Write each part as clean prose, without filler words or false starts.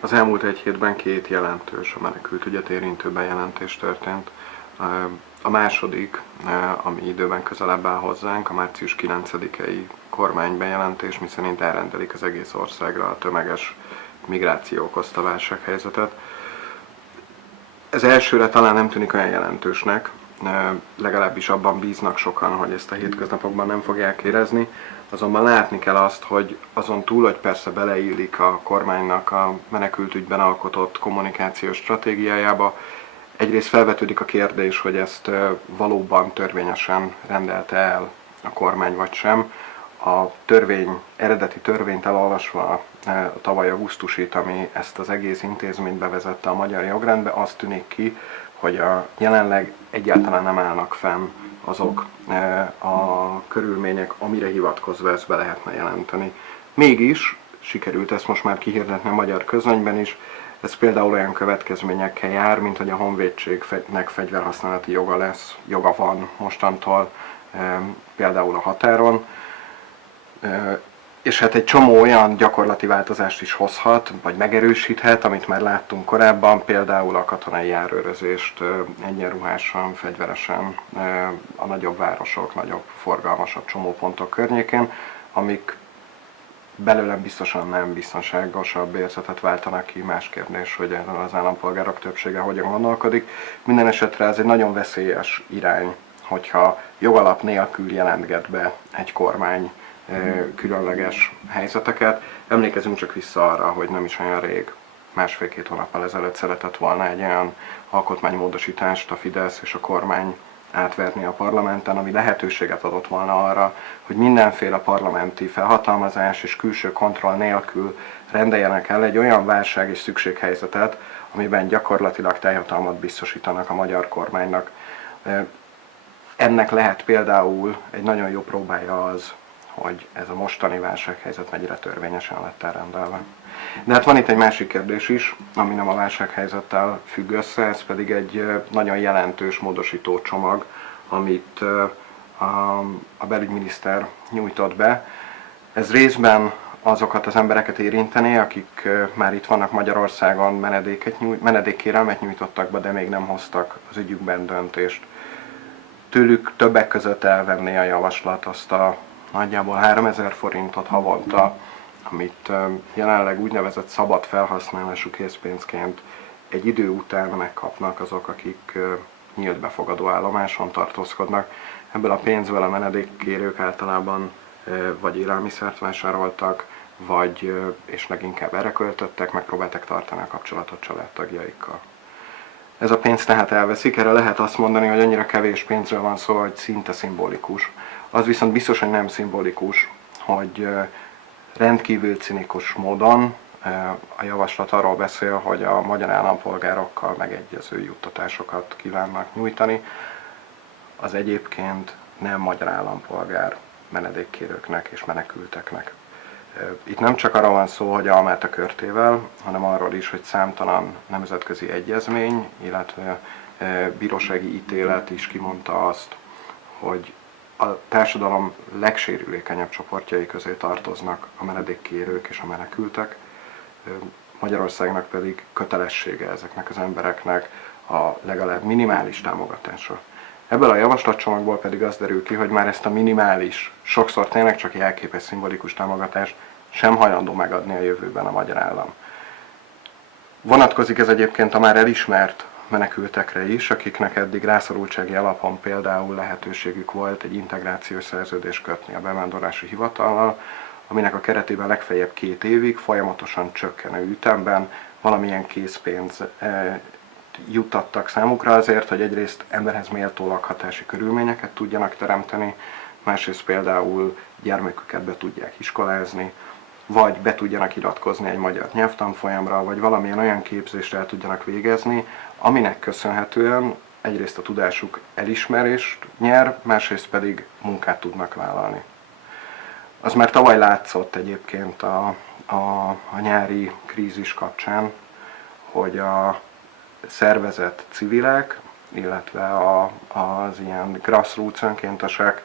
Az elmúlt egy hétben két jelentős, a menekültügyet érintő bejelentés történt. A második, ami időben közelebb áll hozzánk, a március 9-i kormánybejelentés, miszerint elrendelik az egész országra a tömeges migráció okozta válsághelyzetet. Ez elsőre talán nem tűnik olyan jelentősnek, legalábbis abban bíznak sokan, hogy ezt a hétköznapokban nem fogják érezni, azonban látni kell azt, hogy azon túl, hogy persze beleillik a kormánynak a menekültügyben alkotott kommunikációs stratégiájába, egyrészt felvetődik a kérdés, hogy ezt valóban törvényesen rendelte el a kormány vagy sem. A eredeti törvényt elolvasva, a tavaly augusztusit, ami ezt az egész intézményt bevezette a magyar jogrendbe, az tűnik ki, hogy jelenleg egyáltalán nem állnak fenn azok a körülmények, amire hivatkozva ezt be lehetne jelenteni. Mégis sikerült ezt most már kihirdetni a magyar közönyben is. Ez például olyan következményekkel jár, mint hogy a honvédségnek fegyverhasználati joga van mostantól például a határon, és hát egy csomó olyan gyakorlati változást is hozhat, vagy megerősíthet, amit már láttunk korábban, például a katonai járőrözést egyenruhásan, fegyveresen a nagyobb városok, nagyobb, forgalmasabb csomópontok környékén, amik belőlem biztosan nem biztonságosabb érzetet váltanak ki, más kérdés, hogy erről az állampolgárok többsége hogyan gondolkodik. Minden esetre ez egy nagyon veszélyes irány, hogyha jogalap nélkül jelentget be egy kormány különleges helyzeteket. Emlékezünk csak vissza arra, hogy nem is olyan rég, másfél-két hónappal ezelőtt szeretett volna egy olyan alkotmánymódosítást a Fidesz és a kormány átverni a parlamenten, ami lehetőséget adott volna arra, hogy mindenféle parlamenti felhatalmazás és külső kontroll nélkül rendeljenek el egy olyan válság és szükséghelyzetet, amiben gyakorlatilag teljhatalmat biztosítanak a magyar kormánynak. Ennek lehet például egy nagyon jó próbája az, hogy ez a mostani válsághelyzet mennyire törvényesen lett elrendelve. De hát van itt egy másik kérdés is, ami nem a válsághelyzettel függ össze, ez pedig egy nagyon jelentős módosító csomag, amit a belügyminiszter nyújtott be. Ez részben azokat az embereket érintené, akik már itt vannak Magyarországon, menedékkérelmet nyújtottak be, de még nem hoztak az ügyükben döntést. Tőlük többek között elvenné a javaslat azt a nagyjából 3000 forintot havonta, amit jelenleg úgynevezett szabad felhasználású készpénzként egy idő után megkapnak azok, akik nyílt befogadó állomáson tartózkodnak. Ebből a pénzből a menedékkérők általában vagy élelmiszert vásároltak, vagy, és leginkább erre költöttek, megpróbáltak tartani a kapcsolatot családtagjaikkal. Ez a pénz tehát elveszik, erre lehet azt mondani, hogy annyira kevés pénzről van szó, hogy szinte szimbolikus. Az viszont biztos, hogy nem szimbolikus, hogy rendkívül cinikus módon a javaslat arról beszél, hogy a magyar állampolgárokkal megegyező juttatásokat kívánnak nyújtani, az egyébként nem magyar állampolgár menedékkérőknek és menekülteknek. Itt nem csak arról van szó, hogy almát a körtével, hanem arról is, hogy számtalan nemzetközi egyezmény, illetve bírósági ítélet is kimondta azt, hogy a társadalom legsérülékenyebb csoportjai közé tartoznak a menedékkérők és a menekültek. Magyarországnak pedig kötelessége ezeknek az embereknek a legalább minimális támogatása. Ebből a javaslatcsomagból pedig az derül ki, hogy már ezt a minimális, sokszor tényleg csak jelképes szimbolikus támogatást sem hajlandó megadni a jövőben a magyar állam. Vonatkozik ez egyébként a már elismert menekültekre is, akiknek eddig rászorultsági alapon például lehetőségük volt egy integrációs szerződést kötni a bevándorlási hivatallal, aminek a keretében legfeljebb 2 évig folyamatosan csökkenő ütemben valamilyen készpénz juttattak számukra azért, hogy egyrészt emberhez méltó lakhatási körülményeket tudjanak teremteni, másrészt például gyermeküket be tudják iskolázni, vagy be tudjanak iratkozni egy magyar nyelvtanfolyamra, vagy valamilyen olyan képzést el tudjanak végezni, aminek köszönhetően egyrészt a tudásuk elismerést nyer, másrészt pedig munkát tudnak vállalni. Az már tavaly látszott egyébként a nyári krízis kapcsán, hogy a szervezett civilek, illetve az ilyen grassroots önkéntesek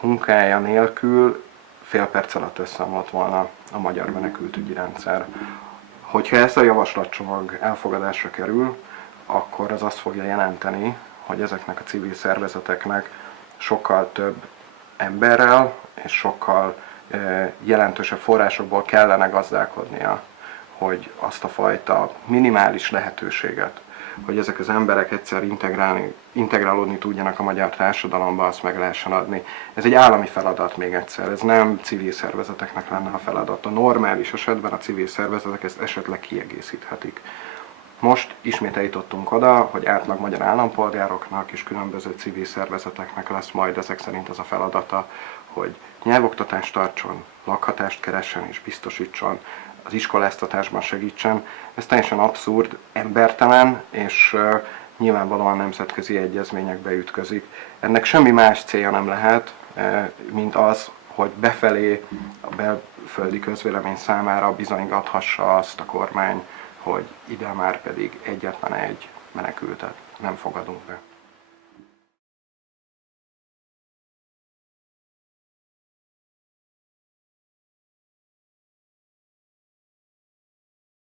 munkája nélkül fél perc alatt összeomlott volna a magyar menekültügyi rendszer. Hogyha ez a javaslatcsomag elfogadásra kerül, akkor az azt fogja jelenteni, hogy ezeknek a civil szervezeteknek sokkal több emberrel és sokkal jelentősebb forrásokból kellene gazdálkodnia, hogy azt a fajta minimális lehetőséget, hogy ezek az emberek egyszer integrálódni tudjanak a magyar társadalomba, azt meg lehessen adni. Ez egy állami feladat még egyszer, ez nem civil szervezeteknek lenne a feladat. A normális esetben a civil szervezetek ezt esetleg kiegészíthetik. Most ismét eljutottunk oda, hogy átlag magyar állampolgároknak és különböző civil szervezeteknek lesz majd ezek szerint az a feladata, hogy nyelvoktatást tartson, lakhatást keressen és biztosítson, az iskoláztatásban segítsen. Ez teljesen abszurd, embertelen, és nyilvánvalóan nemzetközi egyezményekbe ütközik. Ennek semmi más célja nem lehet, mint az, hogy befelé a belföldi közvélemény számára bizonygathassa azt a kormány, hogy ide már pedig egyetlen egy menekültet nem fogadunk be.